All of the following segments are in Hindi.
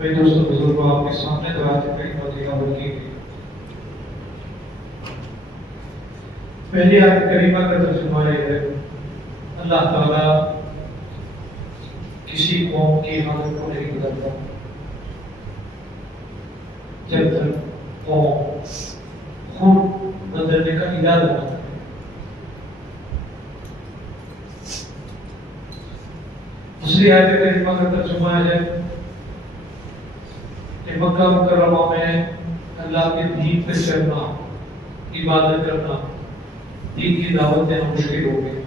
मेरे दोस्तों बुजुर्गों, आपके सामने दुआत करीमा तिलावत की गई। पहली आयत करीमा का तर्जुमा है, अल्लाह ताला किसी कौम की हालत को नहीं बदलता जब तक कौम खुद बदलने का इरादा न करे। दूसरी आयत करीमा का तर्जुमा है कि मक्का मुकर्रमा में अल्लाह के दीन पे चलना, इबादत करना, दीन की दावत देना मुश्किल हो गई।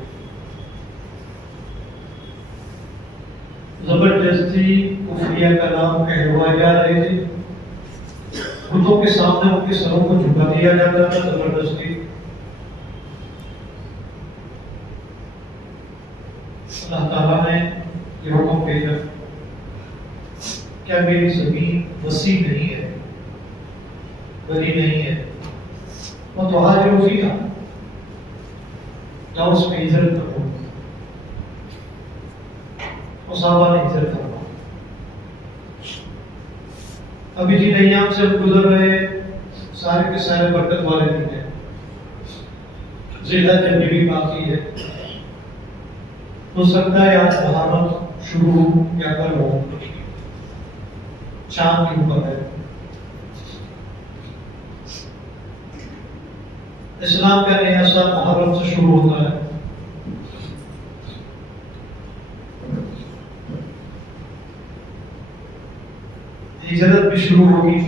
जबरदस्ती कुफरिया का नाम कहलवाए जा रहे थे, बुतों के सामने उनके सरों को झुका दिया जाता था जबरदस्ती। अल्लाह ताला ने ये हुक्म भेजा, क्या मेरी जमीन वसी नहीं है, बड़ी नहीं है, वो तो हाजिर फिया, जाओ उसमें हिजरत करो। सहाबा ने हिजरत करना। अभी जिन अय्याम से हम गुजर रहे, सारे के सारे बरकत वाले दिन हैं। जिल्हज जब भी बाकी है, तो सकता है आज मुहर्रम शुरू या कल हो, शाम की ऊपर है। इस्लाम का नया साल मुहर्रम से शुरू होता है। हिजरत भी शुरू होगी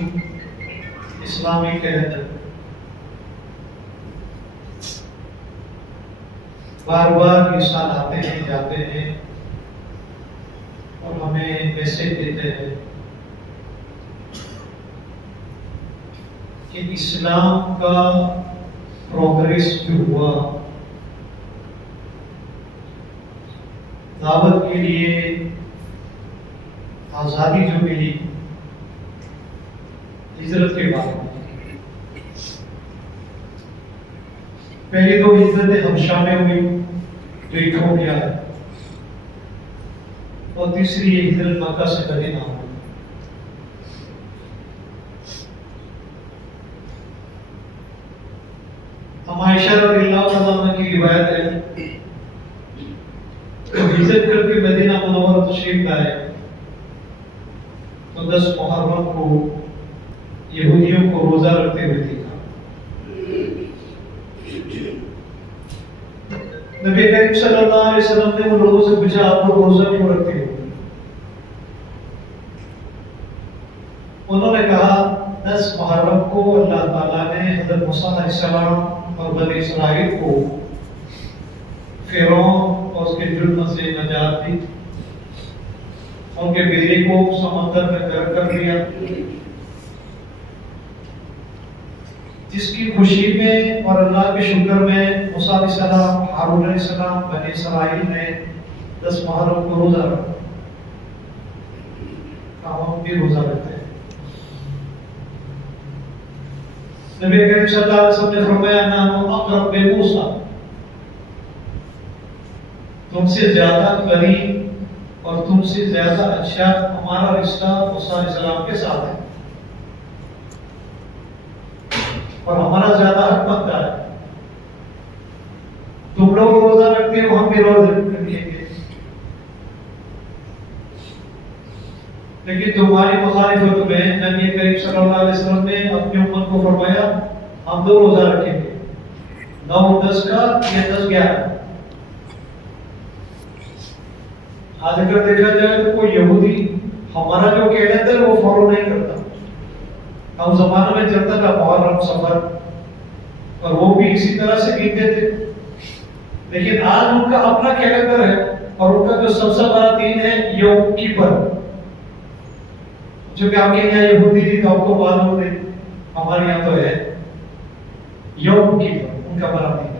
इस्लामी कहते। बार बार ये साल आते हैं जाते हैं और हमें मैसेज देते हैं कि इस्लाम का प्रोग्रेस जो हुआ, दावत के लिए आजादी जो मिली हिजरत के बाद। पहली दो हिजरतें हबशा में हुई जो इथोपिया है, और तीसरी ये हिजरत मक्का से मदीना हुई। आयशा रज़ियल्लाहु अन्हा की रिवायत है, तो हिजरत करके मदीना मुनव्वरा तशरीफ लाए तो 10 मुहर्रम को यहूदियों को रोजा रखते हुए देखा। नबी करीम सल्लल्लाहु अलैहि वसल्लम ने उन लोगों से पूछा, आप लोग रोजा क्यों रखते हो? उन्होंने कहा, 10 मुहर्रम को अल्लाह ताला ने हज़रत मूसा अलैहिस्सलाम और बनी इस्राइल को फिरौन और उसके जुल्म से नजात दी, उनके बेटे को समंदर में गर्क कर दिया, जिसकी खुशी में और अल्लाह के शुक्र में मूसा अलैहिस्सलाम, हारून अलैहिस्सलाम, बनी इस्राइल ने 10 मुहर्रम को रोजा रखा। हम भी रोजा रखते हैं। नबी करीम सल्लल्लाहु अलैहि वसल्लम ने फरमाया, नाम अक़रब बे मूसा, तुमसे ज्यादा करीब और तुमसे ज्यादा अच्छा हमारा रिश्ता मूसा अलैहिस्सलाम के साथ है, और हमारा ज्यादा हक बनता है। तुम लोग रोजा रखते हो, हम भी रोजा रखेंगे, लेकिन तुम्हारी मुखालिफत में नबी करीम सल्लल्लाहु अलैहि वसल्लम ने अपनी उम्मत को फरमाया, हम 2 रोजा रखेंगे, 9-10 का या 10-11। आज अगर देखा जाए तो कोई यहूदी हमारा जो कहना था वो फॉलो नहीं करता, उस जमाने में चलता था मुहर्रम सफर, और वो भी इसी तरह से गिनते थे। लेकिन आज उनका अपना कैलेंडर है, और उनका जो सबसे बड़ा दिन है यौम किपर, जो कि आपके यहाँ यहूदी थी तो आपको मालूम होगी, हमारे यहाँ तो है यौम किपर, उनका बड़ा दिन है।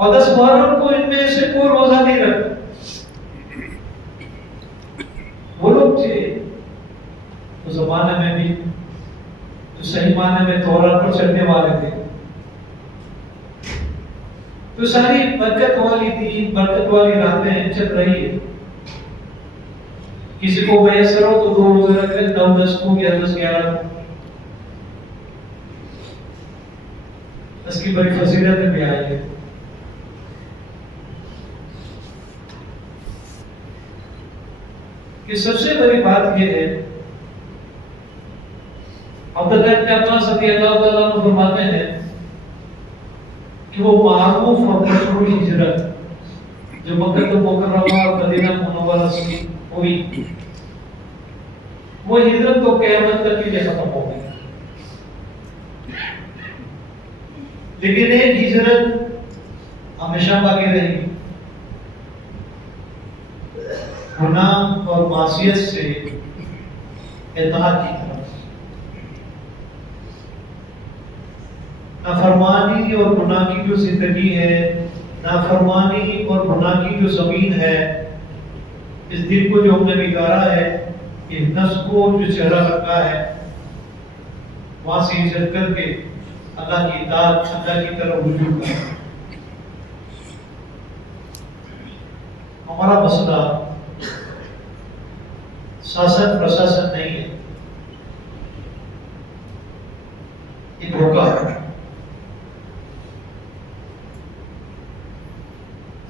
और 10 मुहर्रम को इनमें से कोई रोजा नहीं रखता। वो लोग थे उस जमाने में भी जो सही मायने में तौरात पर चलने वाले थे, तो सारी बरकत वाली थी, बरकत वाली रातें चल रही है। किसी को मैसर हो तो 2 रोजे रख ले, 9, 10 को, 10, 11 इसकी बड़ी फजीलत भी आई है। कि सबसे बड़ी बात यह है, अब्दुल्लाह इब्न अब्बास रज़ियल्लाहु ताला अन्हु फरमाते हैं कि वो मारूफ और मशहूर हिजरत जो मक्का मुकर्रमा और मदीना मुनव्वरा से हुई, वो हिजरत तो क़यामत तक के लिए खत्म हो गई। लेकिन एक हिजरत हमेशा बाकी रहेगी, गुनाह और मासियत से इताअत की तरफ। नाफरमानी और गुनाह की जो जिंदगी है, नाफरमानी और गुनाह की जो जमीन है, इस दिल को जो हमने बिगाड़ा है, इस नफ्स को जो चढ़ा रखा है, वहां से हिजरत करके अल्लाह की इताअत, अल्लाह की तरफ रुजू करना। हमारा मसला शासन प्रशासन नहीं है, ये धोखा है।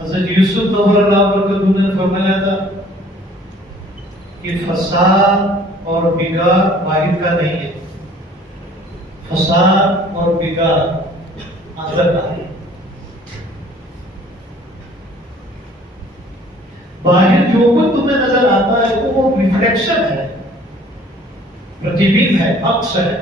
हज़रत यूसुफ नबी ने फरमाया था कि फसाद और बिगाड़ बाहर का नहीं है, फसाद और बिगाड़ अंदर का है। बाहर जो कुछ तुम्हें नजर आता है वो रिफ्लेक्शन है, प्रतिबिंब है, अक्स है।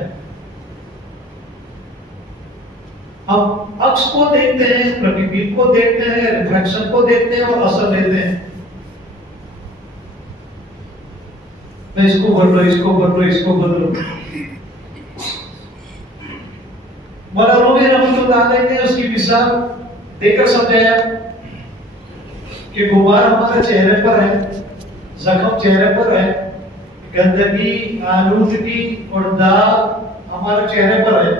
हम अक्स को देखते हैं, प्रतिबिंब को देखते हैं, रिफ्लेक्शन को देखते हैं और असर लेते हैं। मैं इसको बदलो, इसको बदलो, इसको बदलो। मौलाना रूमी रहमतुल्लाह अलैह ने उसकी मिसाल देकर समझाया कि गुबार हमारे चेहरे पर है, जख्म चेहरे पर है, गंदगी, आलूदगी और दाग हमारे चेहरे पर है।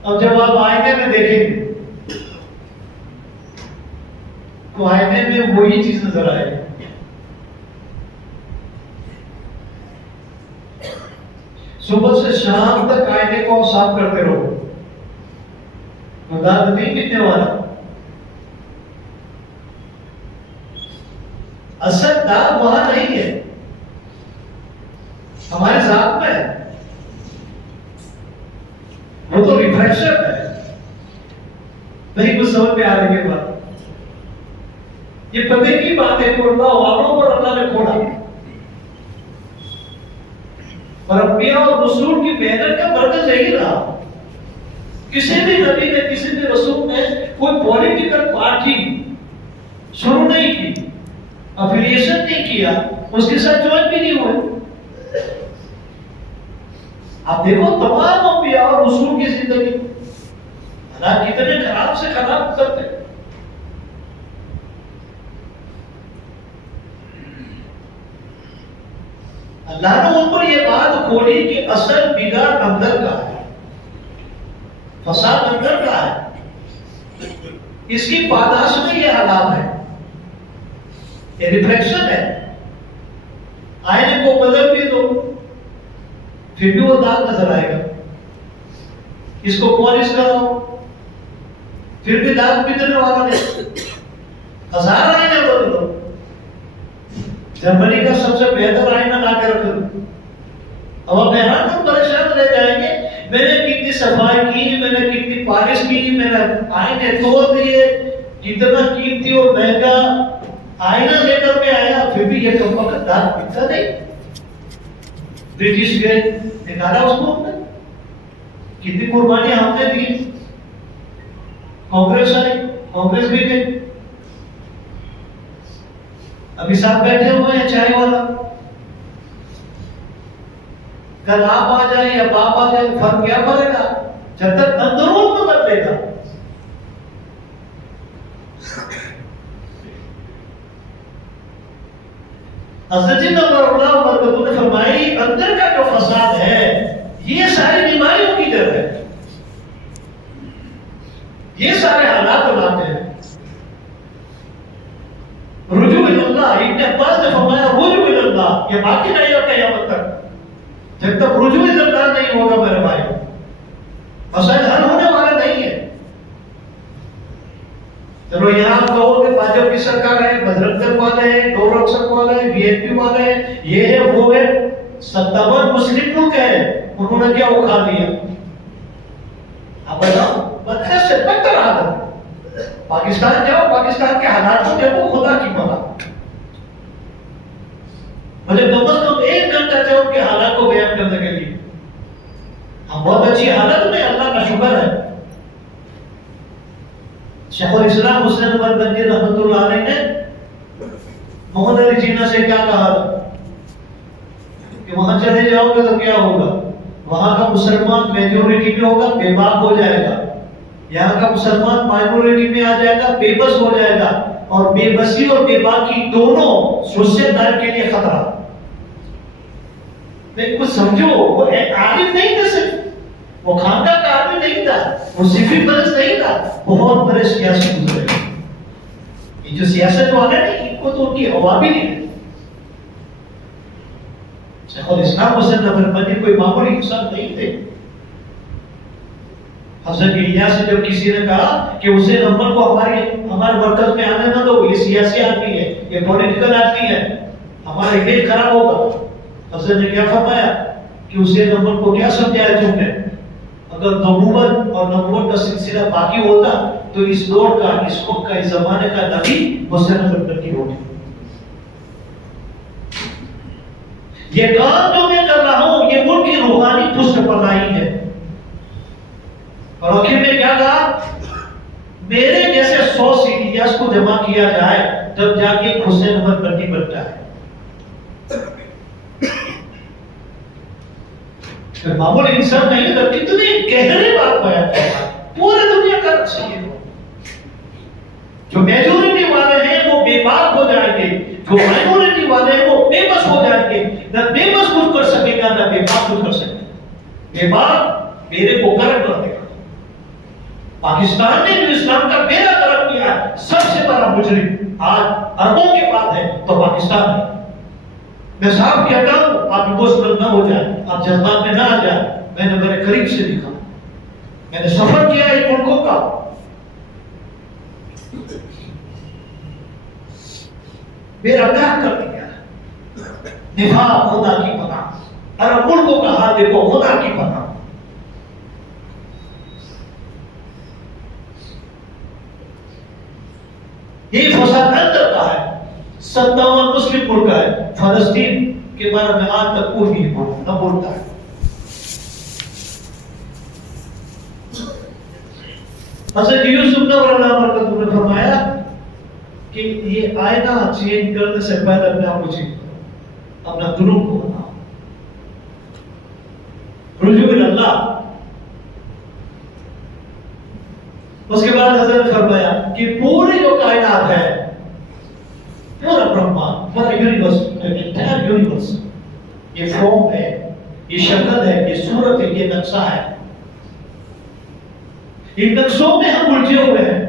अब जब आप आईने में देखेंगे तो आईने में वही चीज नजर आएगी। सुबह से शाम तक आईने को साफ करते रहो, दाग नहीं मिटने वाला। असल दाग वहां नहीं है, हमारे साथ में है, वो तो रिफ्लेक्शन है। नहीं कुछ समझ में आ रही है बात? ये पते की बात है, अल्लाह वालों पर अल्लाह ने खोला, और अंबिया और रसूल की मेहनत का बरकत यही रहा। किसी भी नबी ने, किसी भी रसूल ने कोई पॉलिटिकल पार्टी शुरू नहीं की, अफिलिएशन नहीं किया, उसके साथ ज्वाइन भी नहीं हुए। आप देखो तमाम अंबिया और रसूल की जिंदगी अल्लाह कितने खराब से खराब करते। अल्लाह ने उन पर यह बात खोली कि असल बिगाड़ अंदर का है, फसाद अंदर का है। इसकी पादाश में यह हालात है, ये रिफ्लेक्शन है। आईने को बदल भी दो फिर भी वो दाग नजर आएगा, इसको पॉलिश करो फिर भी दाग मिटने वाला नहीं। 1000 आईने बदलो, जर्मनी का सबसे बेहतर आईना ला के रख दो। अब आप हैरान और परेशान रह जाएंगे, मैंने कितनी सफाई की, मैंने कितनी पॉलिश की, मैंने आईने तोड़ दिए, कितना कीमती और महंगा आईना लेकर के आया, फिर भी ये कम वक्त दांत पिटता नहीं। ब्रिटिश गए, निकाला उसको हमने, कितनी कुर्बानियां हमने दी। कांग्रेस आई, कांग्रेस भी गई। अभी साथ बैठे हुए हैं चाय वाला, कल आप आ जाए या बाप आ जाए, फर्क क्या पड़ेगा जब तक अंदरूनी तो बदलेगा। हज़रत नबी ने फरमाई, अंदर का जो फसाद है ये सारी बीमारियों की जड़ है, ये सारे हालात बनाते हैं। रुजू इल्लल्लाह, इब्न अब्बास ने फरमाया रुजू इल्लल्लाह, ये बाकी नहीं होगा क़यामत तक। जब तक रुजू इल्लल्लाह नहीं होगा मेरे भाई, मसला हल होने वाला नहीं है। चलो यहाँ आप कहोगे भाजपा की सरकार है, बजरंग दल वाले हैं, गौरक्षक वाले हैं, बीएनपी वाले हैं, ये है वो है। सत्तावन मुस्लिम मुल्क है, उन्होंने क्या उखाड़ दिया? आप बताओ, बदले से बेहतर हालत। पाकिस्तान जाओ, पाकिस्तान के हालात को देखो, खुदा की पना। मुझे कम से कम 1 घंटा चाहिए उनके हालात को बयान करने के लिए। हम बहुत अच्छी हालत में, अल्लाह का शुक्र है। शेखुल इस्लाम हुसैन बरबंदी रहमतुल्लाह अलैह ने मोहम्मद अली जिन्ना से क्या कहा कि वहां चले जाओगे तो क्या होगा? वहां का मुसलमान मेजोरिटी में होगा, बेबाक हो जाएगा। यहाँ का मुसलमान माइनॉरिटी में आ जाएगा, बेबस हो जाएगा। और बेबसी और बेबाकी दोनों सोशल के लिए खतरा। नहीं कुछ समझो, वो आलिम नहीं था, सिर्फ वो खानका का आदमी नहीं था, वो सिफी बरस नहीं था, बहुत बड़े सियासी गुजरे। ये जो सियासत वाले नहीं, इनको तो उनकी हवा भी नहीं। शेखुल इस्लाम हुसैन नबरबंदी कोई मामूली इंसान नहीं थे। हज़रत इलियास से जब किसी ने कहा कि उसे नंबर को हमारे मरकज में आने ना दो, ये सियासी आदमी है, ये पॉलिटिकल आदमी है, हमारा इमेज खराब होगा। हज़रत ने क्या फरमाया कि उसे नंबर को क्या समझाया तुमने? अगर नबूवत और नबूवत का सिलसिला बाकी होता तो इस दौर का, इस वक्त का, इस जमाने का नबी हुसैन नबरबंदी होते। ये काम जो मैं कर रहा हूं, ये मुल्क की रूहानी पुष्ट पनाही है। और आखिर में क्या कहा? मेरे जैसे 100 सीनियर्स को जमा किया जाए, तब जाके हुसैन नबरबंदी बनता है। मामूली इंसान नहीं था, कितनी गहरी बात बयान करता है, पूरी दुनिया का नक्शा है। जो मेजोरिटी वाले हैं वो बेबाक हो जाएंगे, जो माइनॉरिटी वाले हैं वो बेबस हो जाएंगे। न बेबस कुछ कर सकेगा, न बेबाक कुछ कर सकेगा। बेबाक मेरे को गर्क कर देगा। पाकिस्तान ने जो इस्लाम का बेड़ा गर्क किया है, सबसे बड़ा मुजरिम आज अरबों के बाद है तो पाकिस्तान है। मैं साफ कहता हूं, आप इमोशनल ना हो जाए, आप जज्बात में ना आ जाए। मैंने बड़े करीब से देखा, मैंने सफर किया इन मुल्कों का। बेरकाब कर दिया, निफा खुदा की पनाह। अरब मुल्कों का हाल देखो, खुदा की पनाह। ये फसाद अंदर का है, 57 मुस्लिम मुल्क है। फलस्तीन के बारे में आज तक कोई नहीं बोलता है। हज़रत यूसुफ ने फरमाया कि ये आईना चेंज करने से पहले अपने आप को चेंज करो, अपना जुनून को बनाओ। रुजू इल्लल्लाह। उसके बाद हज़रत ने फरमाया कि पूरी जो कायनात है, पूरा ब्रह्मांड, पूरा यूनिवर्स, एंटायर यूनिवर्स, ये फॉर्म है, ये शक्ल है, ये सूरत है, ये नक्शा है। इन नक्शों में हम उलझे हुए हैं।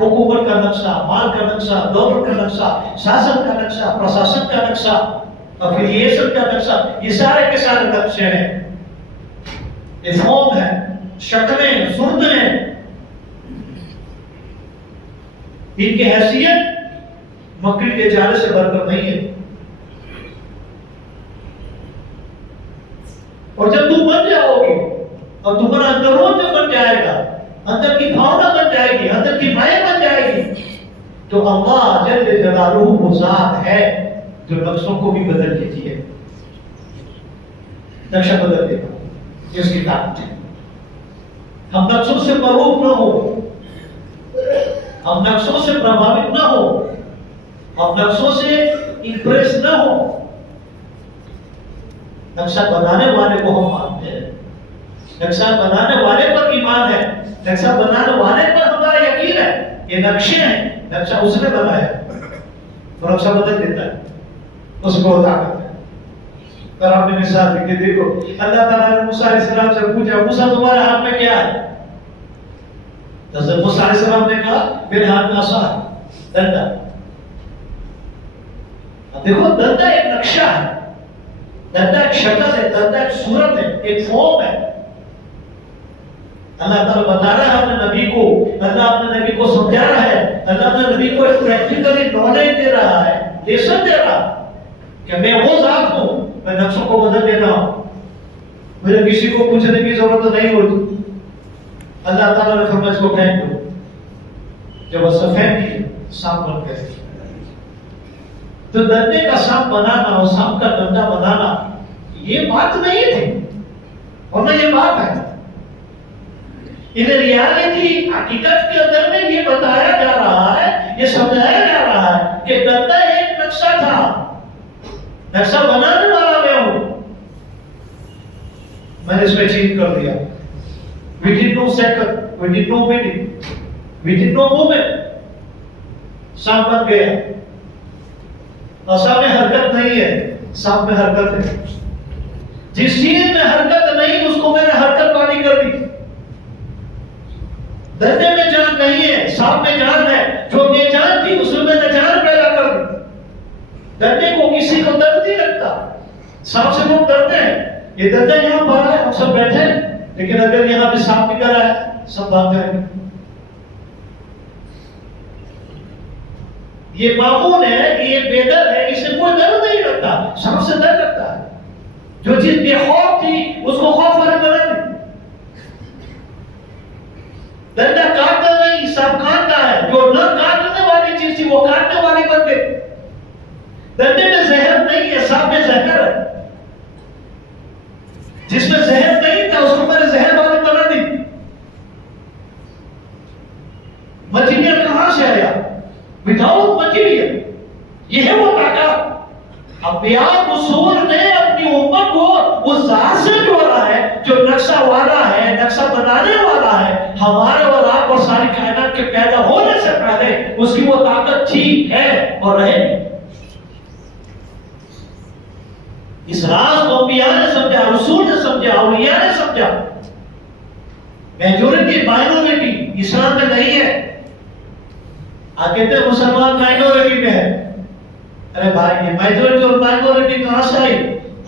हुकूमत का नक्शा, माल का नक्शा, दौलत का नक्शा, शासन का नक्शा, प्रशासन का नक्शा, एफिलिएशन का नक्शा, ये सारे के सारे नक्शे हैं। ये फॉर्म है, शक्लें, सूरतें। इनकी हैसियत मकड़ी के जाले से बढ़कर नहीं है। और जब तुम बन जाओगे और तुम्हारा अंदरूनी बन जाएगा, अंदर की भावना बन जाएगी, अंदर की माया बन जाएगी, तो अल्लाह जल्ल जलालुहु वो ज़ात है जो नक्शों को भी बदल देती है, नक्शा बदल देगा जिसकी ताकत है। हम नक्शों से मरूफ न हो, हम नक्शों से प्रभावित न हो, हम नक्शों से इंप्रेस न हो। नक्शा बनाने वाले को हम मानते हैं, नक्शा बनाने वाले पर ईमान है, नक्शा बनाने वाले पर हमारा यकीन है। ये नक्शे हैं, नक्शा उसने बनाया और नक्शा बदल देता है, उसको ताकत है। पर आपने मिसाल देखी, देखो अल्लाह ताला ने मूसा अलैहिस्सलाम से पूछा, मूसा तुम्हारे हाथ में क्या है? तो हज़रत मूसा अलैहिस्सलाम ने कहा मेरे हाथ में असा है, डंडा। देखो डंडा एक नक्शा है, डंडा एक शक्ल है, डंडा एक सूरत है, एक फॉर्म है। अल्लाह ताला बता रहा है अपने नबी को, अल्लाह अपने नबी को समझा रहा है, अल्लाह अपने नबी को एक प्रैक्टिकली नॉलेज दे रहा है, लेसन दे रहा है कि मैं वो जात हूं, मैं नक्शों को बदल देता हूं, मुझे किसी को पूछने की जरूरत नहीं होती। अल्लाह ताला ने फरमाया इसको फेंक दो, जब वो सफेद थी सांप बन गए। तो डंडे का सांप बनाना और सांप का डंडा बनाना ये बात नहीं थी, और ये बात है। इन रियलिटी हकीकत के अंदर में ये बताया जा रहा है, ये समझाया जा रहा है कि डंडा एक नक्शा था, नक्शा बनाने वाला मैं हूं, मैंने इसमें चेंज कर दिया। We did no second, we did no minute, we did no moment, सांप बन गया। असा में हरकत नहीं है, सांप में हरकत है। जिस चीज में हरकत नहीं उसको मैंने हरकत वाली कर दी। डंडे में जान नहीं है, सांप में जान है, जो बेजान थी उसमें मैंने जान पैदा कर दी। डंडे को किसी को दर्द नहीं लगता, सांप से लोग डरते हैं। ये डंडा यहाँ पर है, हम सब बैठे हैं, लेकिन अगर यहाँ पे सांप निकल रहा है सब भाग जाएंगे। ये मामूल है, ये बेडर है, इसे कोई डर नहीं लगता, सांप से डर लगता है। जो चीज बेखौफ थी उसको खौफ वाली बना दी। डंडा काटता नहीं, सांप काटता है। जो न काटने वाली चीज थी वो काटने वाली बन गई। डंडे में जहर नहीं है, सांप में जहर है। जिसमें जहर नहीं था उसको मैंने जहर वाली बना दी। मटीरियल कहां से आया? विदाउट मटीरियल, ये है वो ताकत। अम्बिया रसूल ने अपनी उम्मत को उस जात से जोड़ा है जो नक्शा वाला है, नक्शा बनाने वाला है। हमारे और आप और सारी कायनात के पैदा होने से पहले उसकी वो ताकत थी, है और रहेगी। इस राज को अम्बिया ने समझा, रसूल ने समझा, औलिया ने समझा। मेजोरिटी माइनॉरिटी इस्लाम में नहीं है। आप कहते हैं मुसलमान माइनॉरिटी में है। अरे भाई, ये मेजोरिटी और माइनॉरिटी कहां से आई?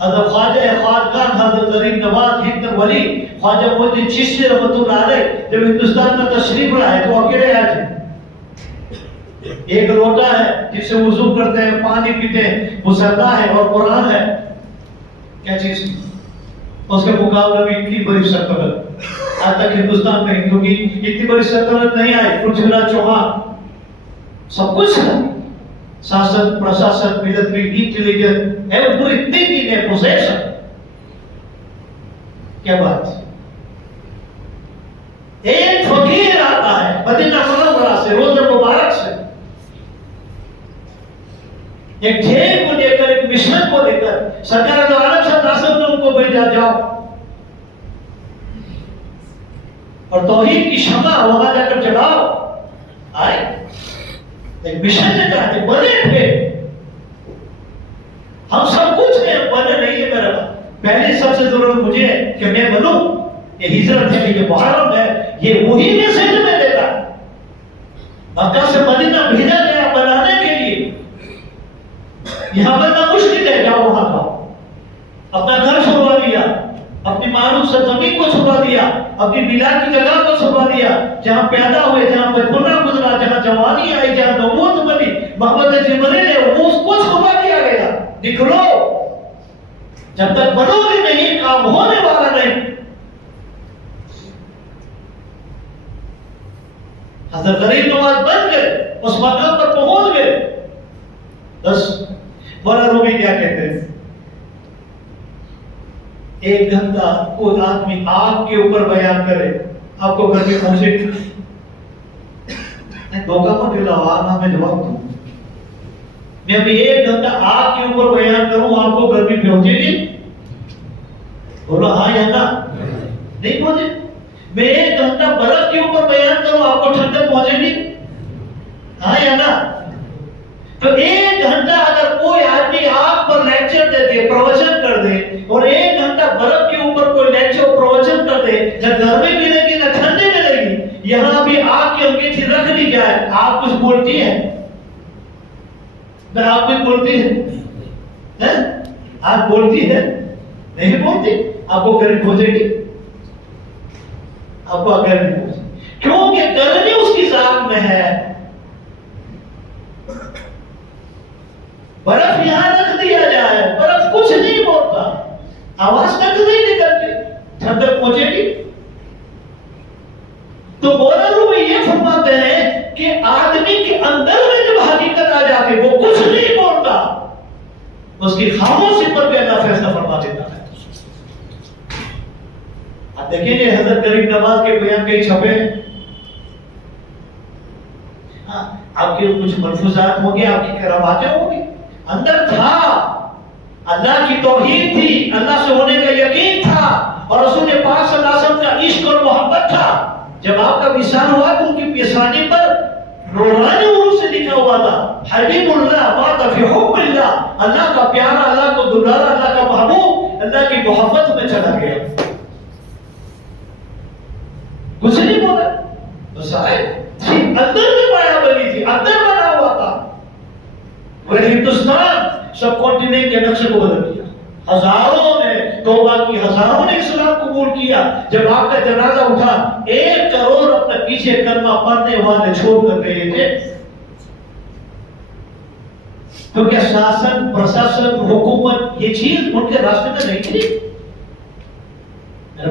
हज़रत ख्वाजा खान, हज़रत गरीब नवाज, हिंद वली, ख्वाजा मोहद्दीन चिश्ती रहमतुल्लाह अलैह जब हिंदुस्तान में तशरीफ लाए तो अकेले आए थे। एक लोटा है जिससे वुजू करते हैं, पानी पीते हैं, मुसल्ला है और कुरान है। क्या चीज? उसके मुकाबले में इतनी बड़ी सल्तनत, आज तक हिंदुस्तान में हिंदू की इतनी बड़ी सल्तनत नहीं आई। पृथ्वीराज चौहान सब कुछ है, शासन, प्रशासन, military, intelligence, everything in A possession. क्या बात? एक फकीर आता है मदीना मुनव्वरा से, रोज़े मुबारक से, एक ढेर को लेकर, एक मिशन को लेकर। सरकार दो आलम सल्लल्लाहु ने उनको भेजा, जाओ और तौहीद की शमा वहां जाकर जलाओ। आए एक मिशन ले जाते, बने थे। हम सब कुछ है, बने नहीं है। मेरा पहले सबसे जरूरत मुझे है कि मैं बनूं। ये हिजरत है, ये मुहर्रम है, ये वही मैसेज में देता। मक्का से मदीना भेजा गया बनाने के लिए। यहां बनना मुश्किल है, जाओ वहां का। अपना घर छुड़वा दिया, अपनी मारूफ सरजमीन को छुड़वा दिया, अपनी मिलाद की जगह को छुड़वा दिया, जहां पैदा हुए, जहां बचपना गुजरा, जहां जवानी आई, जहां नबूवत बनी, मोहम्मद जिब्रील है, वो उसको छुड़वा दिया गया। निकलो, जब तक बनोगे नहीं काम होने वाला नहीं। हज़रत गरीब नवाज बन गए, उस मकाम पर पहुंच गए। बस मौलाना रूमी क्या कहते हैं, 1 घंटा कोई आदमी आग के ऊपर बयान करे, आपको घर में पहुंचेगी? धोखा मत दिलाओ, मैं जवाब दूं। मैं अभी 1 घंटा आग के ऊपर बयान करूं, आपको घर में पहुंचेगी? बोलो हाँ या ना? नहीं पहुंचे। मैं 1 घंटा बर्फ के ऊपर बयान करूं, आपको ठंडक पहुंचेगी? हाँ या ना? तो 1 घंटा अगर कोई आदमी आग पर लेक्चर दे दे, प्रवचन कर दे, और 1 घंटा बर्फ के ऊपर कोई लेक्चर प्रवचन कर दे, न गर्मी मिलेगी न ठंडी मिलेगी। यहां भी आग की अंगीठी रख दी जाए, आग कुछ बोलती है? आग भी बोलती है? आग बोलती है? नहीं बोलती। आपको गर्मी पहुंचेगी? आपको गर्मी पहुंचेगी, क्योंकि गर्मी उसकी जात में है। बर्फ यहां रख दिया जाए, बर्फ कुछ नहीं बोलता, आवाज तक नहीं निकलती, ठंडक पहुंचेगी? तो मौलाना रूमी ये फरमाते हैं कि आदमी के अंदर में जब हकीकत आ जाती है, वो कुछ नहीं बोलता, उसकी खामोशी पर भी अल्लाह फैसला फरमा देता है। आप देखेंगे हजरत गरीब नवाज के बयान कई छपे, आपके कुछ मलफूजात होंगे, आपकी करामातें होंगी, अंदर था, अल्लाह की तौहीद थी, अल्लाह से होने का यकीन था, और रसूल पाक सल्लल्लाहु अलैहि वसल्लम का इश्क और मोहब्बत था। जब आपका विशाल हुआ तो उनकी पेशानी पर नूरानी उर्दू से लिखा हुआ था, हबीबुल्लाह माता फी हुब्बिल्लाह, अल्लाह का प्यारा, अल्लाह को दुलारा, अल्लाह का महबूब, अल्लाह की मोहब्बत में चला गया, कुछ नहीं बोला। तो शायद अंदर में माया बनी थी, अंदर बना हुआ था। वह हिंदुस्तान सब कॉन्टिनेंट के नक्शे को बदल दिया, हजारों ने तौबा की, हजारों ने इस्लाम कबूल किया। जब आपका जनाजा उठा, 1 करोड़ अपने पीछे कलमा पढ़ने वाले छोड़ कर गए थे। तो क्या शासन, प्रशासन, हुकूमत ये चीज उनके रास्ते में नहीं थी?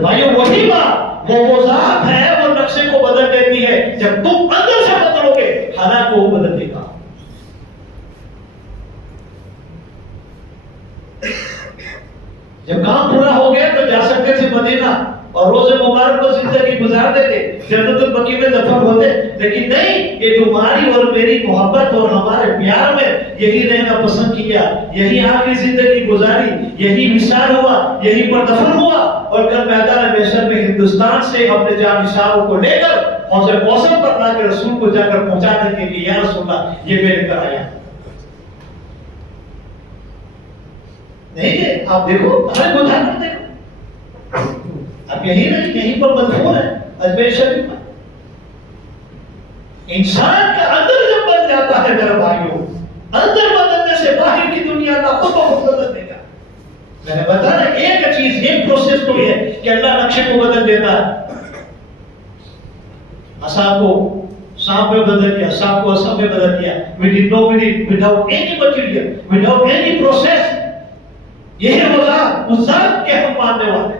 भाइयों, वही बात, वो जात है, वो नक्शे को बदल देती है। जब तुम अंदर से बदलोगे, हालात को बदल देगा। जब काम पूरा हो गया तो जा सकते थे मदीना और रोजे मुबारक को जिंदगी गुजार देते, जन्नतुल बकी में दफन होते, लेकिन नहीं, ये तुम्हारी और मेरी मोहब्बत और हमारे प्यार में यही रहना पसंद किया, यही आखिरी जिंदगी गुजारी, यही विशाल हुआ, यही पर दफन हुआ, और कल मैदान महशर में हिंदुस्तान से अपने जानिसारों को लेकर हौज़े कौसर पर लाके रसूल को जाकर पहुंचाने के लिए, या रसूलल्लाह, ये मेरे लेकर आया। नहीं है, आप देखो, हमें गुजार कर देखो, अब यही नहीं, यहीं पर मजबूर है अजमेर शरीफ में। इंसान का अंदर जब बन जाता है मेरे भाइयों, अंदर बदलने से बाहर की दुनिया का खुद बहुत बदल देगा। मैंने बताया एक चीज, एक प्रोसेस तो है कि अल्लाह नक्शे को बदल देता है। असा को सांप में बदल दिया, सांप को असम में बदल दिया, without any material, without any process. यही वजह उस जात के हम मानने वाले,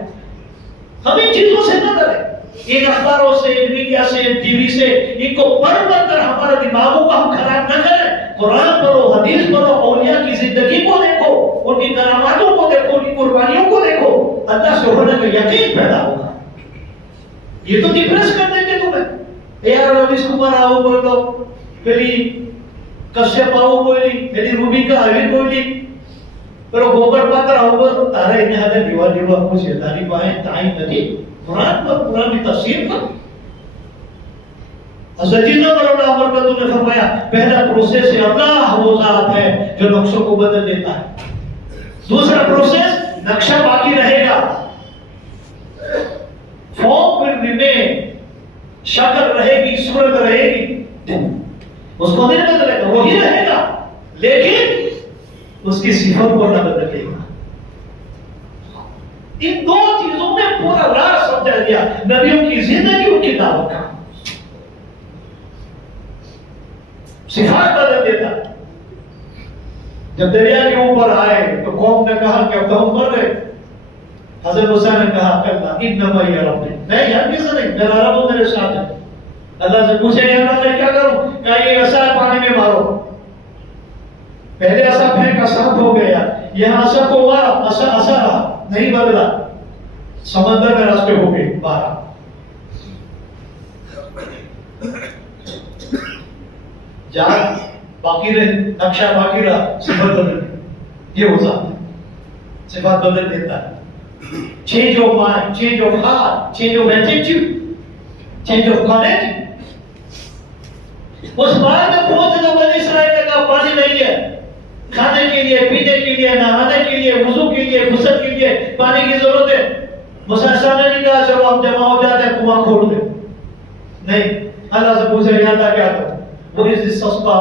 हम इन चीजों से न डरें, इन अखबारों से, मीडिया से, टीवी से, इनको पढ़ कर हमारे दिमागों को हम खराब न करें। कुरान पढ़ो, हदीस पढ़ो, औलिया की जिंदगी को देखो, उनकी करामातों को देखो, उनकी कुर्बानियों को देखो, अल्लाह से होने का यकीन पैदा होगा। ये तो डिप्रेस कर देंगे तुम्हें। यार रवीश कुमार आओ बोल दो, पहली कश्यप आओ बोली, पहली रूबी का आविर बोली, पर गोबर पात्र आओ बोल, तारे इन्हें हदे दिवा दिवा कुछ तारी पाए ताई नदी कुरान पर, कुरान की तफसीर पर। हज़रत अमर ने फरमाया, पहला प्रोसेस है अल्लाह वो जात है जो नक्शों को बदल देता है। दूसरा प्रोसेस, नक्शा बाकी रहेगा, फॉर्म विल रिमेन, शक्ल रहेगी, सूरत रहेगी, उसको नहीं बदलेगा, वही रहेगा, लेकिन उसकी सिफत को न बदलेगा। इन 2 चीजों में पूरा राज समझा दिया नबियों की जिंदगी, उनकी दावत का। सिफात बदल देता। जब दरिया के ऊपर आए तो कौम ने कहा कि अब तो हम मर गए। हज़रत मूसा ने कहा, कल्ला इन्नमा या रब्बी, नहीं यार किसी नहीं, मेरा रब मेरे साथ है। अल्लाह से पूछे अल्लाह मैं क्या करूं? कहा ये असर पानी में मारो। पहले असर फेंका सांप हो गया, यहां असर को हुआ असर असर नहीं बदला, समंदर में रास्ते हो गए 12। जान बाकी रहे, नक्शा बाकी रहा, सिफत बदल ये हो जाता है, सिफत बदल देता है। Change of mind, change of heart, change of attitude, change of quality. उस बार में पहुंच तो बनी इसराइल का पानी नहीं है, खाने के लिए, पीने के लिए, नहाने के लिए, वुजू के लिए, गुस्ल के लिए पानी की जरूरत है। मुसलसल ने नहीं कहा चलो हम जमा हो जाते हैं कुआं खोल दे, नहीं। अल्लाह से पूछे अल्लाह क्या करो? वो इस सस्ता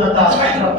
12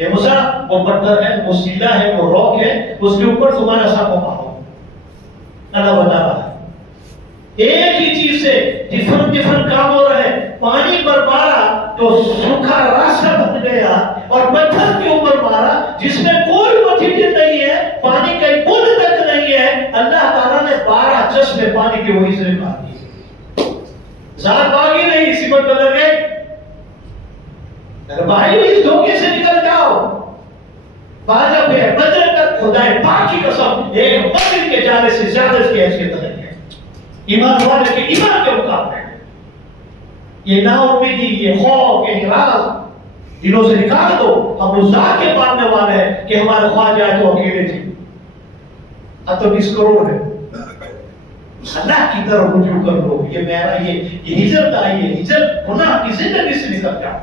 ये मूसा वो पत्थर है, वो सीधा है, वो रॉक है, उसके ऊपर तुम्हारा सांप मारो। अल्लाह बता रहा है एक ही चीज से डिफरेंट काम हो रहा है। पानी पर मारा तो सूखा रास्ता बन गया, और पत्थर के ऊपर मारा जिसमें कोई मटीरियल नहीं है, पानी का बूंद तक नहीं है, अल्लाह ताला ने 12 चश्मे पानी के वही से निकाल दिए। जात बागी नहीं, इसी पर बदल गए। भाई इस धोखे से निकल जाओ। बाजा पे बदल कर खुदाए पाक की कसम, एक मगरी के जाने से ज्यादा इसकी हैसियत नहीं है ईमान वाले के ईमान के मुकाबले। ये नाउमीदी, ये खौफ, ये हिरास दिलों से निकाल दो। हम उस जात के मानने वाले हैं कि हमारे ख्वाजा तो अकेले थे, अब तो 20 करोड़ है। अल्लाह की तरफ रुजू कर लो। ये मेरा ये हिजरत आई है, हिजरत गुनाह की जिंदगी से निकल जाओ,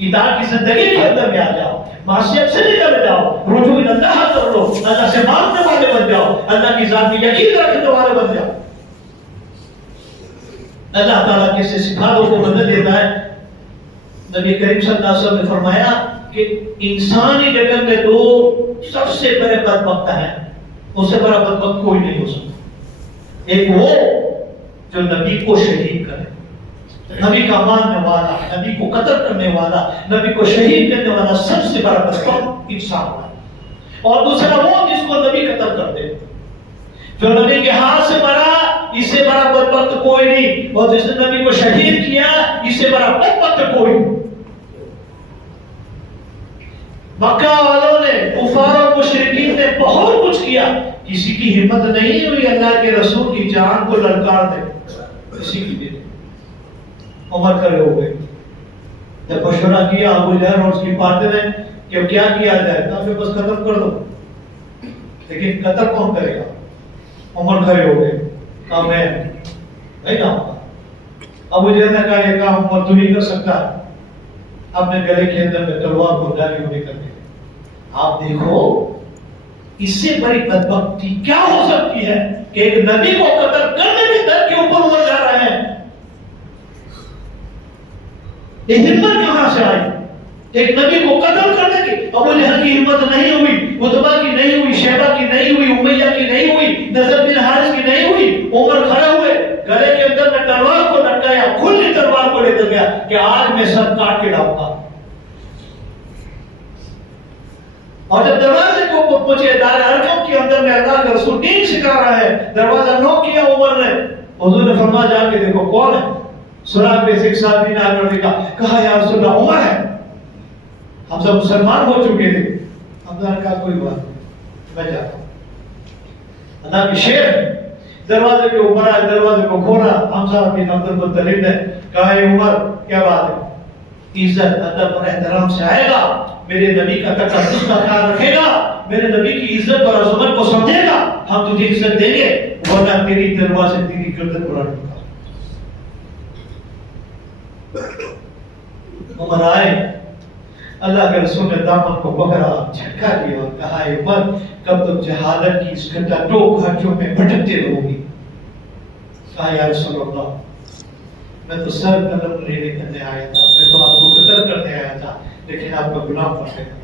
इताअत की जिंदगी के अंदर में आ जाओ, मासियत से निकल जाओ, रुजू अल्लाह कर लो, अल्लाह से मांगने वाले बन जाओ, अल्लाह की जात में यकीन रखने वाले बन जाओ। अल्लाह ताला किसे सिफातों को बदल देता है। नबी करीम सल्लल्लाहु अलैहि वसल्लम ने फरमाया कि इंसानी जगत में 2 सबसे बड़े बदबख्त हैं, उससे बड़ा बदबख्त कोई नहीं हो सकता। एक वो जो नबी को शहीद करे, नबी का मानने वाला, नबी को कत्ल करने वाला, नबी को शहीद करने वाला सबसे बड़ा बदबख्त इंसान है। और दूसरा वो जिसको नबी कत्ल कर दे, जो नबी के हाथ से मरा, इससे बड़ा बदबख्त कोई नहीं। और जिसने नबी को शहीद किया, इससे बड़ा बदबख्त कोई नहीं। मक्का वालों ने, कुफार और मुशरिकीन ने बहुत कुछ किया, किसी की हिम्मत नहीं हुई अल्लाह के रसूल की जान को ललकार दे, किसी की भी। उमर खड़े हो गए, जब मशवरा किया अबू जहल और उसकी पार्टी ने कि क्या किया जाए, तो बस खत्म कर दो, लेकिन कत्ल कौन करेगा? उमर खड़े हो गए, कहा मैं नहीं ना। अबू जहल ने कहा ये काम उमर तू नहीं कर सकता, अपने गले के अंदर में तलवार को डाली हुई कर दी। आप देखो इससे बड़ी बदबख्ती क्या हो सकती है कि एक नबी को कत्ल करने के दर के ऊपर उमर जा रहे हैं। ये हिम्मत कहां से आई? एक नबी को कत्ल करने की अबू जहल की हिम्मत नहीं हुई, उतबा की नहीं हुई, शैबा की नहीं हुई, उमैया की नहीं हुई, नजर बिन हारिस की नहीं हुई। उमर खड़े हुए, गले के अंदर में तलवार को लटकाया, खुली तलवार को लेकर गया कि आज मैं सर काट के लाऊंगा। और जब दरवाजे को पहुंचे, दार अरकम के अंदर में अल्लाह का रसूल दीन सिखा रहा है, दरवाजा नॉक किया उमर ने। हुजूर ने फरमाया जाके देखो कौन है। सुराग में से एक साथी ने आकर देखा, कहा या रसूल अल्लाह उमर है। हम सब मुसलमान हो चुके थे। हमने कहा कोई बात नहीं, मैं जाता हूं। अल्लाह के शेर दरवाजे के ऊपर आए, दरवाजे को खोला। हमजा बिन अब्दुल मुत्तलिब ने कहा उमर क्या बात है? इज्जत अदब और एहतराम से आएगा, मेरे नबी का तकद्दुस का ख्याल रखेगा, मेरे नबी की इज्जत और अजमत को समझेगा, हम तुझे इज्जत देंगे, वरना तेरी तलवार से तेरी गर्दन उड़ा दूंगा। उमर आए, अल्लाह के रसूल ने दामन को पकड़ा, झटका दिया और कहा उमर कब तक जहालत की इस घटा टोक खर्चों में भटकते रहोगी? कहा या रसूल अल्लाह, मैं तो सर कदम लेने करने आया था, मैं तो आपको कत्ल करने आया था, लेकिन आपका गुनाह पड़ गया,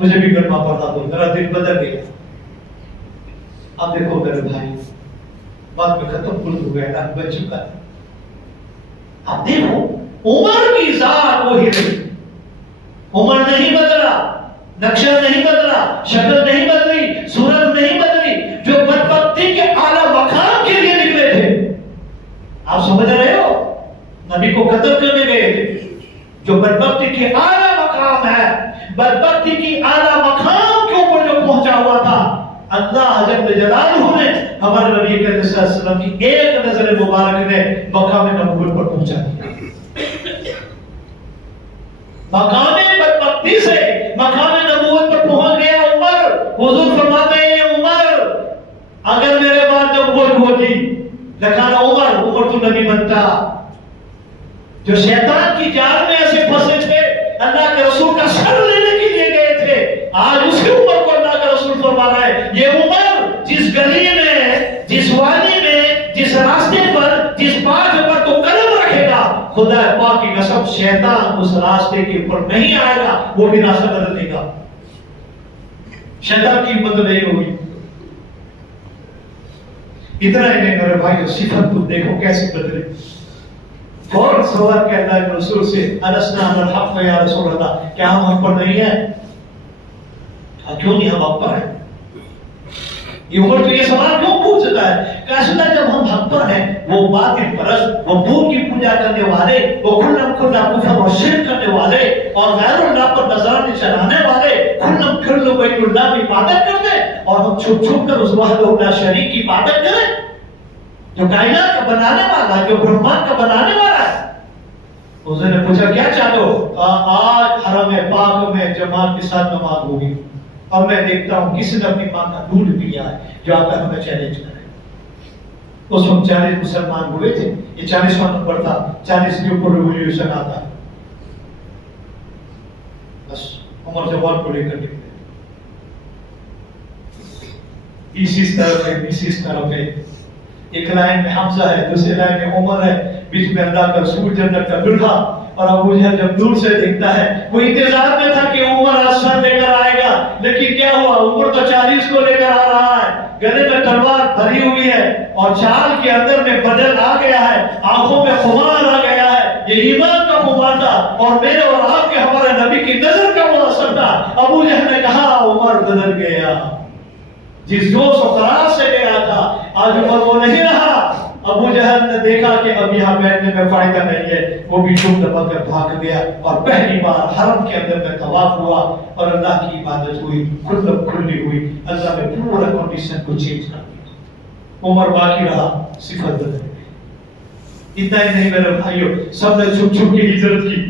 मुझे भी कलमा पढ़ा दो, मेरा दिल बदल गया। अब देखो मेरे भाई, बात में खत्म हो गया ना, बच चुका है। अब देखो उमर की जात वही रही, उमर नहीं बदला, नक्शा नहीं बदला, शक्ल नहीं बदली, सूरत नहीं बदली, हमारे नबी करीम सल्लल्लाहु अलैहि वसल्लम की एक नजर मुबारक ने मकाम नबूवत पर पहुंचा दिया। मकाम बदबख्ती से मकाम नबूवत पर पहुंच गया उमर। हुजूर फरमाते हैं उमर, अगर मेरे बाद नबूवत होती लखाना उमर तो नबी बनता। जो शैतान की जाल में ऐसे फंसे थे, अल्लाह के रसूल का सर लेने के लिए गए थे, आज उसी उमर को अल्लाह का रसूल फरमा रहा है, ये उमर जिस गली में, जिस वादी में, जिस रास्ते पर, जिस बात पर तो कदम रखेगा, खुदा पाक की कसम शैतान उस रास्ते के ऊपर नहीं आएगा, वो भी रास्ता बदल देगा। शैतान की मदद नहीं होगी। इतना ही नहीं मेरे भाई, सिफत तुम देखो कैसे बदले। और सवाल कहता है रसूल से, अलस्ना अल हक या रसूल अल्लाह, क्या हम हक पर नहीं है? क्यों नहीं हम हक पर हैं? ये उमर तो ये सवाल क्यों पूछता है? कहता जब हम हक पर हैं, वो बातिल परस्त, वो भूत की पूजा करने वाले, वो खुल्लम खुल्ला कुफर और शिर्क करने वाले और गैरुल्लाह पर नजराने चढ़ाने वाले खुल्लम खुल्ला बैतुल्लाह की इबादत करते, और हम छुप छुप कर उस वहदहु ला शरीक की इबादत करें, जो कायनात का बनाने वाला है, जो ब्रह्मांड का बनाने वाला है। उसने पूछा क्या चाहते हो? आज हरम पाक में जमात के साथ नमाज होगी, और मैं देखता हूं किसी ने अपनी मां का दूध पिया है, जो आकर हमें चैलेंज करे। उस वक्त 40 मुसलमान हुए थे, ये 40वां नंबर था, 40 के ऊपर रिवॉल्यूशन आता है। बस उमर जवान को लेकर निकले, इस तरफ है, इस तरफ है। एक लाइन में हमजा है, दूसरी लाइन में उमर है, बीच में अल्लाह का रसूल जन्नत का दुल्हा। और अबू जहल जब दूर से देखता है, वो इंतजार में था कि उमर असर लेकर आएगा, लेकिन क्या हुआ? उमर तो 40 को लेकर आ रहा है, गले में तलवार भरी हुई है और चाल के अंदर में बदल आ गया है, आंखों में खुमार आ गया है। ये ईमान का खुमार था और मेरे और आपके हमारे नबी की नजर का वो असर था। अबू जहल ने कहा उमर बदल गया, जिस जोश और करार से गया था आज उमर वो नहीं रहा। अबू जहल ने देखा कि अब यहाँ बैठने में फायदा नहीं है, वो भी चुप दबाकर भाग गया और पहली बार हरम के अंदर में तवाफ हुआ और अल्लाह की इबादत हुई, खुली हुई। अल्लाह ने पूरा कंडीशन को चेंज कर दिया, उमर बाकी रहा, सिफत बदल गई। इतना ही नहीं मेरे भाइयों, सबने छुप छुप की हिजरत की,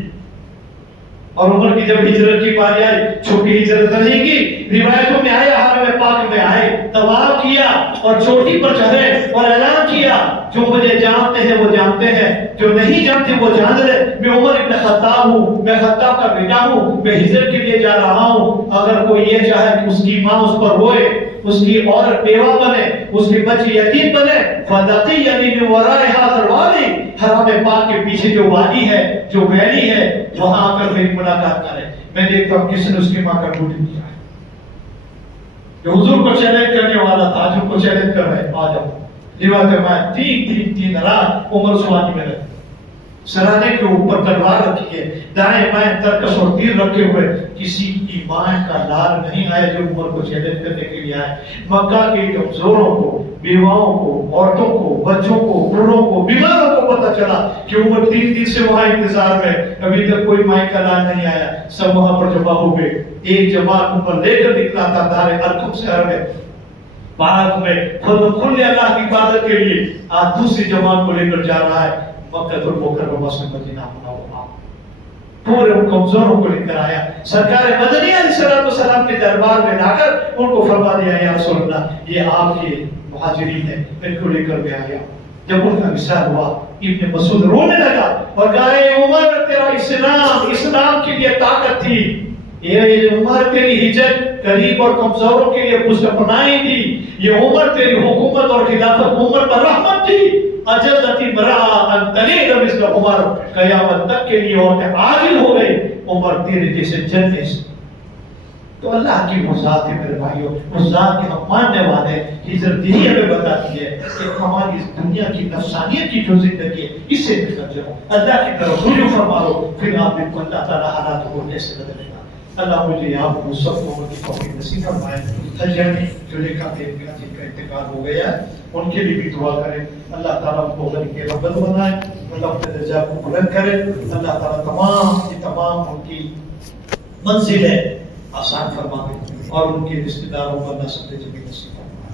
और उमर की जब हिजरत की बारी आई, छोटी हिजरत नहीं की। रिवायतों में आया हरम पाक में आए, तवाफ किया और चोटी पर चढ़े और ऐलान किया, जो मुझे जानते हैं वो जानते हैं, जो नहीं जानते वो जान ले, मैं उमर इब्न खत्ताब हूँ, मैं खत्ताब का बेटा हूँ, मैं हिजरत के लिए जा रहा हूँ। अगर कोई ये चाहे कि उसकी माँ उस पर रोए, उसकी औरत बेवा बने, उसके बच्चे यतीम बने, फदकी यानी में वराए हाज़िर वाली, हरम पाक के पीछे जो वादी है, जो वैली है, वहां आकर मेरी मुलाकात करें। मैं देखता हूं किसी ने उसकी मां का दूध दिया है, जो हुजूर को चैलेंज करने वाला था, आज उनको चैलेंज कर रहे, आ जाओ। रिवायत में तीन रात उमर सुवानी में रहे, सराने के ऊपर तलवार रखी है, दाएं बाएं तरकश और तीर रखे हुए, किसी की मां का लाल नहीं आया जो उमर को चैलेंज करने के लिए आए। मक्का के कमजोरों को, बेवाओं को, औरतों को, बच्चों को, बूढ़ों को, बीमारों को पता चला कि उमर 3 दिन से वहां इंतजार में, अभी तक कोई मां का लाल नहीं आया। सब वहां पर जमा हो गए। एक जमात ऊपर लेकर निकला था दारे अरकुम शहर में, भारत में खुद अल्लाह की इबादत के लिए। आज दूसरी जमात को लेकर जा रहा है मक्का मुकर्रमा से मदीना मुनव्वरा, पूरे कमजोरों को लेकर आया। सरकार मदनी अलैहिस्सलाम के दरबार में लाकर उनको फरमा दिया, या रसूल अल्लाह, ये आपके मुहाजिरीन है, इनको लेकर मैं आया। जब उनका विसार हुआ, इब्न मसूद रोने लगा और कहा, उमर तेरा इस्लाम के लिए ताकत थी, ये उमर तेरी हिजरत गरीब और कमजोरों के लिए पुष्टपनाई थी, ये उमर तेरी हुकूमत और खिलाफत उमर पर रहमत थी। अजलती मरा अंतलीद मिस्ल उमर, कयामत तक के लिए और आजिल हो गए उमर तेरे जैसे जन्नत से। तो अल्लाह की वो जात है मेरे भाइयों, उस जात के हम मानने वाले। हिजरत यही हमें बताती है कि हमारी इस दुनिया की नफसानियत की जो जिंदगी है, इससे निकल जाओ, अल्लाह की तरफ रुजू फरमा लो, फिर आप देखो अल्लाह ताला हालात को कैसे बदलेगा। अल्लाह मुझे आपको सबको उनकी तौफीक नसीब फरमाए। हजर में जो लेखा थे जिनका इंतकाल हो गया है, उनके लिए भी दुआ करें, अल्लाह ताला उनको गनी के रब्बत बनाए, अल्लाह अपने दर्जा को बुलंद करे, अल्लाह ताला तमाम उनकी मंजिलें आसान फरमाए और उनके रिश्तेदारों को अल्लाह सबसे जमीन नसीब फरमाए।